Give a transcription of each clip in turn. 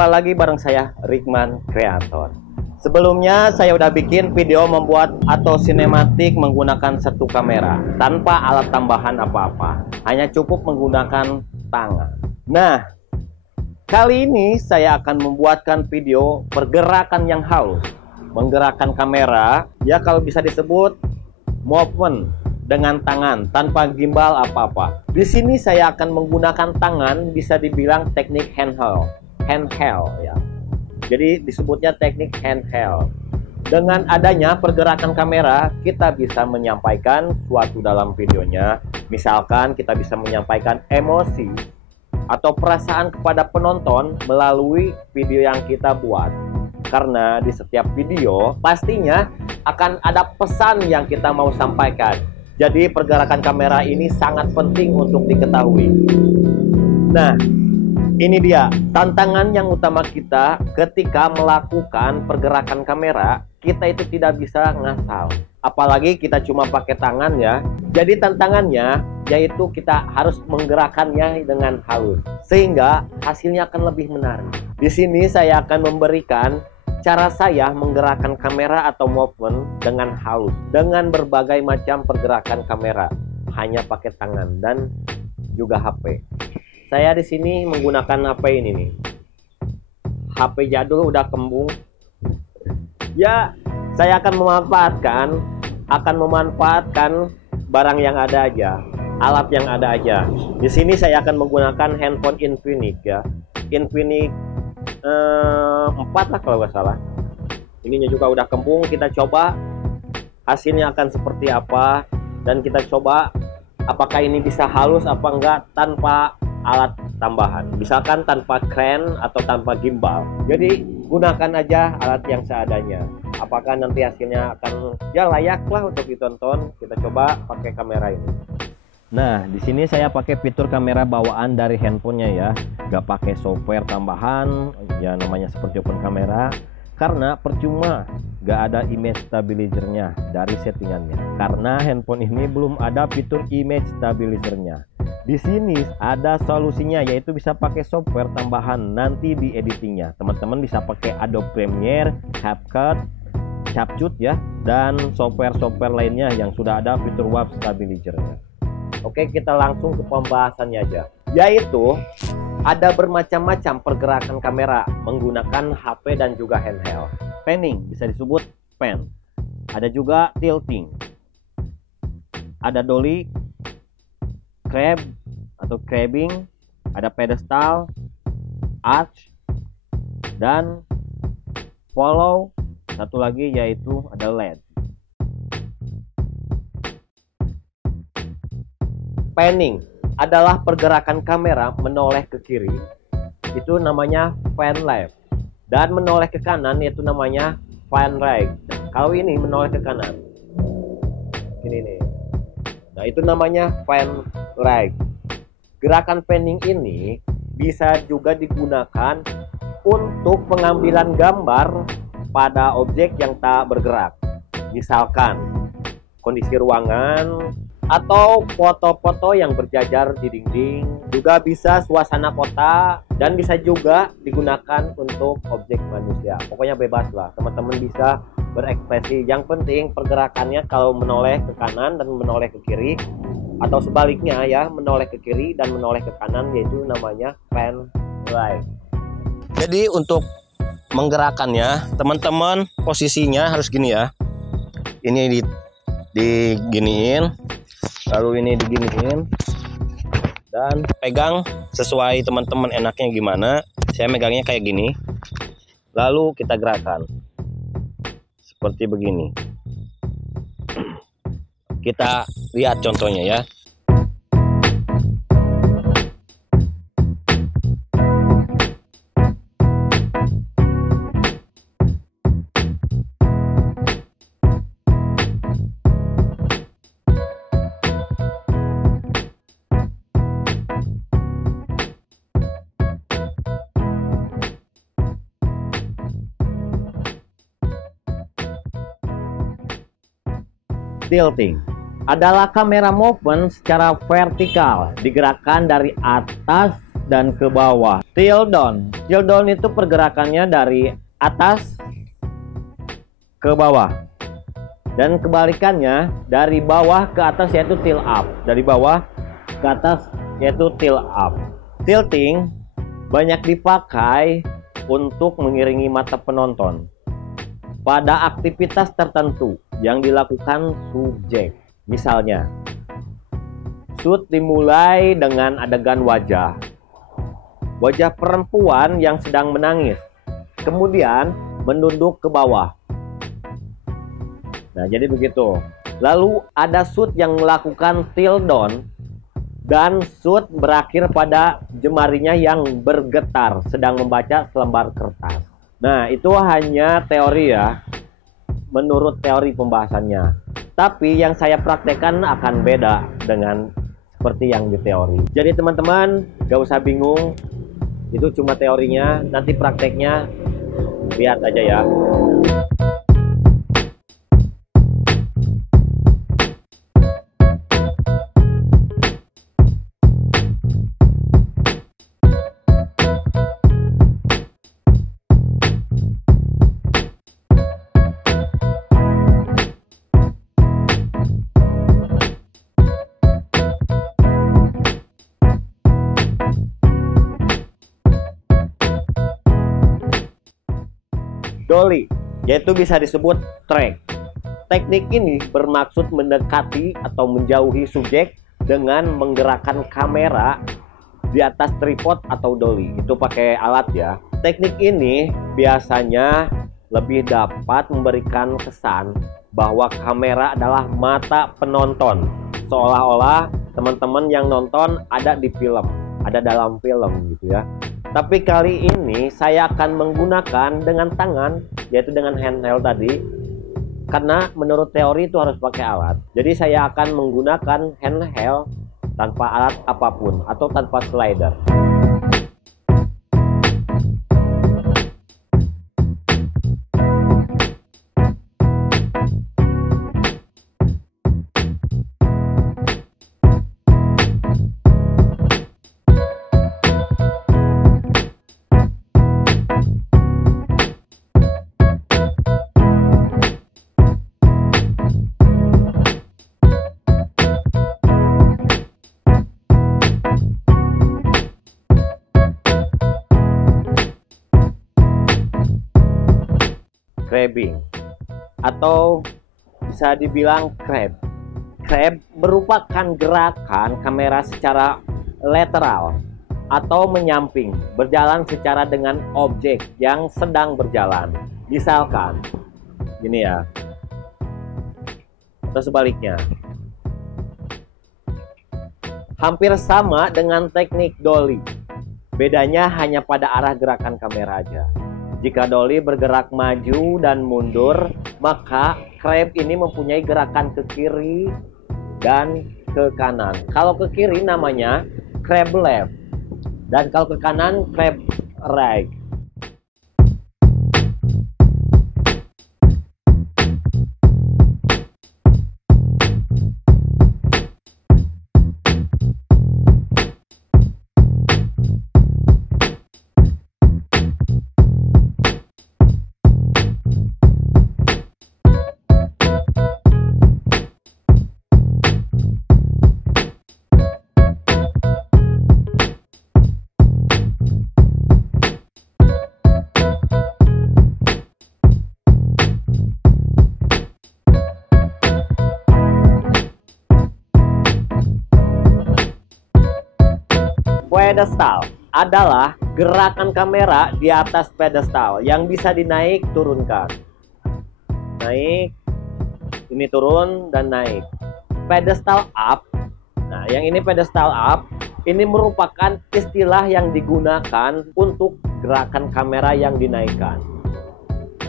Jumpa lagi bareng saya, Rikman Kreator. Sebelumnya saya udah bikin video membuat atau sinematik menggunakan satu kamera tanpa alat tambahan apa-apa, hanya cukup menggunakan tangan. Nah, kali ini saya akan membuatkan video pergerakan yang halus, menggerakkan kamera, ya kalau bisa disebut movement dengan tangan tanpa gimbal apa-apa. Di sini saya akan menggunakan tangan, bisa dibilang teknik handheld ya. Jadi disebutnya teknik handheld. Dengan adanya pergerakan kamera, kita bisa menyampaikan suatu dalam videonya. Misalkan kita bisa menyampaikan emosi atau perasaan kepada penonton melalui video yang kita buat. Karena di setiap video pastinya akan ada pesan yang kita mau sampaikan. Jadi pergerakan kamera ini sangat penting untuk diketahui. Nah, ini dia tantangan yang utama kita ketika melakukan pergerakan kamera. Kita itu tidak bisa ngasal, apalagi kita cuma pakai tangan ya. Jadi tantangannya yaitu kita harus menggerakkannya dengan halus, sehingga hasilnya akan lebih menarik. Di sini saya akan memberikan cara saya menggerakkan kamera atau movement dengan halus, dengan berbagai macam pergerakan kamera, hanya pakai tangan dan juga HP. Saya di sini menggunakan HP ini nih. HP jadul udah kembung. Ya, saya akan memanfaatkan barang yang ada aja, alat yang ada aja. Di sini saya akan menggunakan handphone Infinix ya. Infinix 4 lah kalau nggak salah. Ininya juga udah kembung. Kita coba hasilnya akan seperti apa, dan kita coba apakah ini bisa halus apa enggak tanpa alat tambahan, misalkan tanpa kren atau tanpa gimbal. Jadi gunakan aja alat yang seadanya. Apakah nanti hasilnya akan ya layak lah untuk ditonton. Kita coba pakai kamera ini. Nah, di sini saya pakai fitur kamera bawaan dari handphonenya ya, nggak pakai software tambahan ya, namanya seperti open kamera. Karena percuma nggak ada image stabilizernya dari settingannya, karena handphone ini belum ada fitur image stabilizernya. Di sini ada solusinya, yaitu bisa pakai software tambahan nanti di editingnya. Teman-teman bisa pakai Adobe Premiere, CapCut, CapCut ya, dan software-software lainnya yang sudah ada fitur wave stabilizernya. Oke, kita langsung ke pembahasannya aja, yaitu ada bermacam-macam pergerakan kamera menggunakan HP dan juga handheld. Panning bisa disebut pan. Ada juga tilting. Ada dolly, crab atau crabbing, ada pedestal, arch, dan follow. Satu lagi yaitu ada LED. Panning adalah pergerakan kamera menoleh ke kiri, itu namanya fan left, dan menoleh ke kanan itu namanya fan right. Kalau ini menoleh ke kanan, ini nih, nah itu namanya fan right. Gerakan panning ini bisa juga digunakan untuk pengambilan gambar pada objek yang tak bergerak, misalkan kondisi ruangan atau foto-foto yang berjajar di dinding. Juga bisa suasana kota, dan bisa juga digunakan untuk objek manusia. Pokoknya bebas lah, teman-teman bisa berekspresi. Yang penting pergerakannya kalau menoleh ke kanan dan menoleh ke kiri, atau sebaliknya ya, menoleh ke kiri dan menoleh ke kanan, yaitu namanya fan right. Jadi untuk menggerakkannya, teman-teman posisinya harus gini ya. Ini diginiin, lalu ini diginiin, dan pegang sesuai teman-teman enaknya gimana. Saya megangnya kayak gini, lalu kita gerakan seperti begini. Kita lihat contohnya ya. Tilting adalah kamera movement secara vertikal, digerakkan dari atas dan ke bawah. Tilt down. Tilt down itu pergerakannya dari atas ke bawah. Dan kebalikannya dari bawah ke atas yaitu tilt up. Dari bawah ke atas yaitu tilt up. Tilting banyak dipakai untuk mengiringi mata penonton pada aktivitas tertentu yang dilakukan subjek. Misalnya, shoot dimulai dengan adegan wajah perempuan yang sedang menangis, kemudian menunduk ke bawah. Nah, jadi begitu. Lalu ada shoot yang melakukan tilt down dan shoot berakhir pada jemarinya yang bergetar sedang membaca selembar kertas. Nah, itu hanya teori ya, menurut teori pembahasannya. Tapi yang saya praktekkan akan beda dengan seperti yang di teori. Jadi teman-teman gak usah bingung, itu cuma teorinya, nanti prakteknya lihat aja ya. Dolly, yaitu bisa disebut track. Teknik ini bermaksud mendekati atau menjauhi subjek dengan menggerakkan kamera di atas tripod atau dolly. Itu pakai alat ya. Teknik ini biasanya lebih dapat memberikan kesan bahwa kamera adalah mata penonton. Seolah-olah teman-teman yang nonton ada di film, ada dalam film gitu ya. Tapi kali ini saya akan menggunakan dengan tangan, yaitu dengan handheld tadi. Karena menurut teori itu harus pakai alat. Jadi saya akan menggunakan handheld tanpa alat apapun atau tanpa slider. Crabbing atau bisa dibilang crab. Crab merupakan gerakan kamera secara lateral atau menyamping, berjalan secara dengan objek yang sedang berjalan. Misalkan gini ya, atau sebaliknya. Hampir sama dengan teknik dolly. Bedanya hanya pada arah gerakan kamera aja. Jika dolly bergerak maju dan mundur, maka crab ini mempunyai gerakan ke kiri dan ke kanan. Kalau ke kiri namanya crab left, dan kalau ke kanan crab right. Pedestal adalah gerakan kamera di atas pedestal yang bisa dinaik turunkan. Naik, ini turun dan naik. Pedestal up. Nah, yang ini pedestal up, ini merupakan istilah yang digunakan untuk gerakan kamera yang dinaikkan.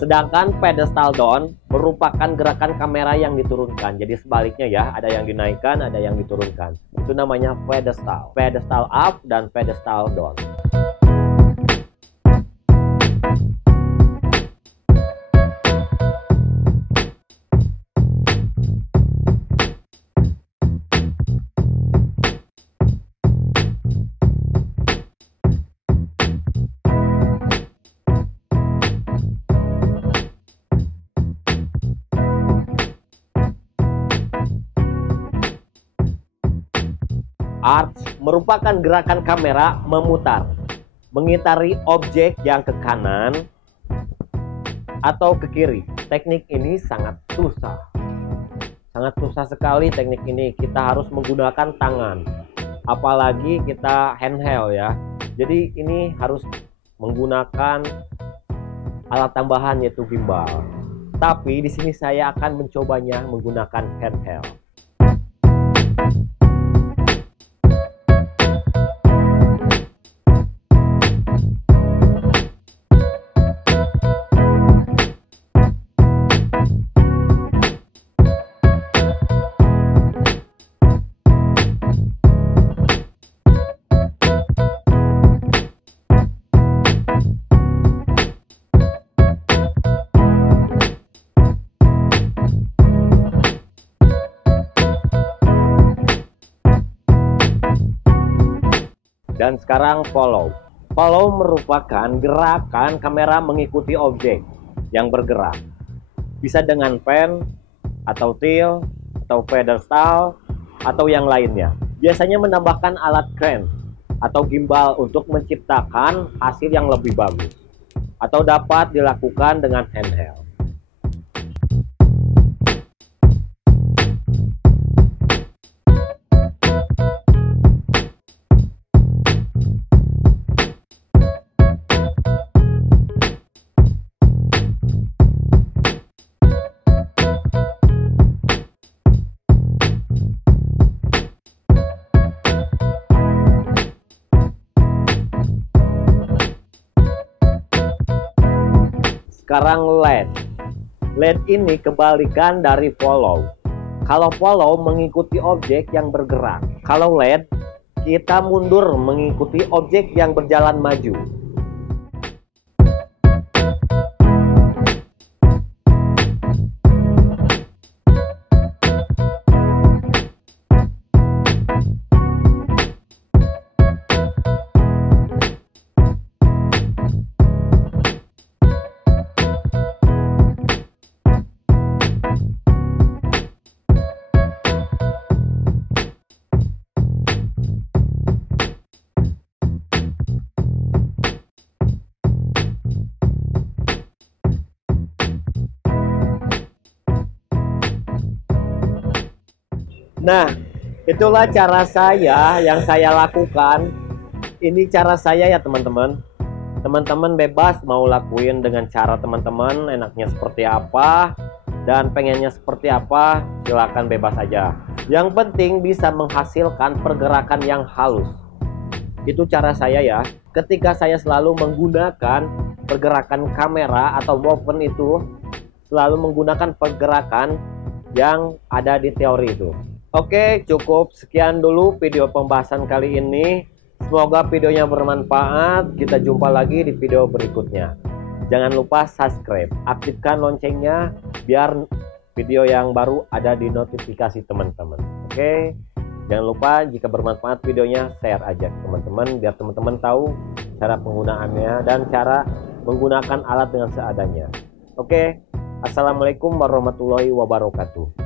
Sedangkan pedestal down merupakan gerakan kamera yang diturunkan. Jadi sebaliknya ya, ada yang dinaikkan, ada yang diturunkan. Itu namanya pedestal. Pedestal up dan pedestal down. arch merupakan gerakan kamera memutar, mengitari objek yang ke kanan atau ke kiri. Teknik ini sangat susah sekali. Teknik ini kita harus menggunakan tangan, apalagi kita handheld ya. Jadi ini harus menggunakan alat tambahan yaitu gimbal. Tapi di sini saya akan mencobanya menggunakan handheld. Dan sekarang follow. Follow merupakan gerakan kamera mengikuti objek yang bergerak. Bisa dengan pen, atau tilt, atau pedestal, atau yang lainnya. Biasanya menambahkan alat crane atau gimbal untuk menciptakan hasil yang lebih bagus. Atau dapat dilakukan dengan handheld. Sekarang LED. LED ini kebalikan dari follow. Kalau follow mengikuti objek yang bergerak. Kalau LED, kita mundur mengikuti objek yang berjalan maju. Nah, itulah cara saya yang saya lakukan. Ini cara saya ya teman-teman. Teman-teman bebas mau lakuin dengan cara teman-teman, enaknya seperti apa dan pengennya seperti apa, silakan bebas aja. Yang penting bisa menghasilkan pergerakan yang halus. Itu cara saya ya. Ketika saya selalu menggunakan pergerakan kamera atau movement itu, selalu menggunakan pergerakan yang ada di teori itu. Oke, cukup sekian dulu video pembahasan kali ini. Semoga videonya bermanfaat. Kita jumpa lagi di video berikutnya. Jangan lupa subscribe, aktifkan loncengnya biar video yang baru ada di notifikasi teman-teman. Oke, jangan lupa jika bermanfaat videonya share aja ke teman-teman biar teman-teman tahu cara penggunaannya dan cara menggunakan alat dengan seadanya. Oke, assalamualaikum warahmatullahi wabarakatuh.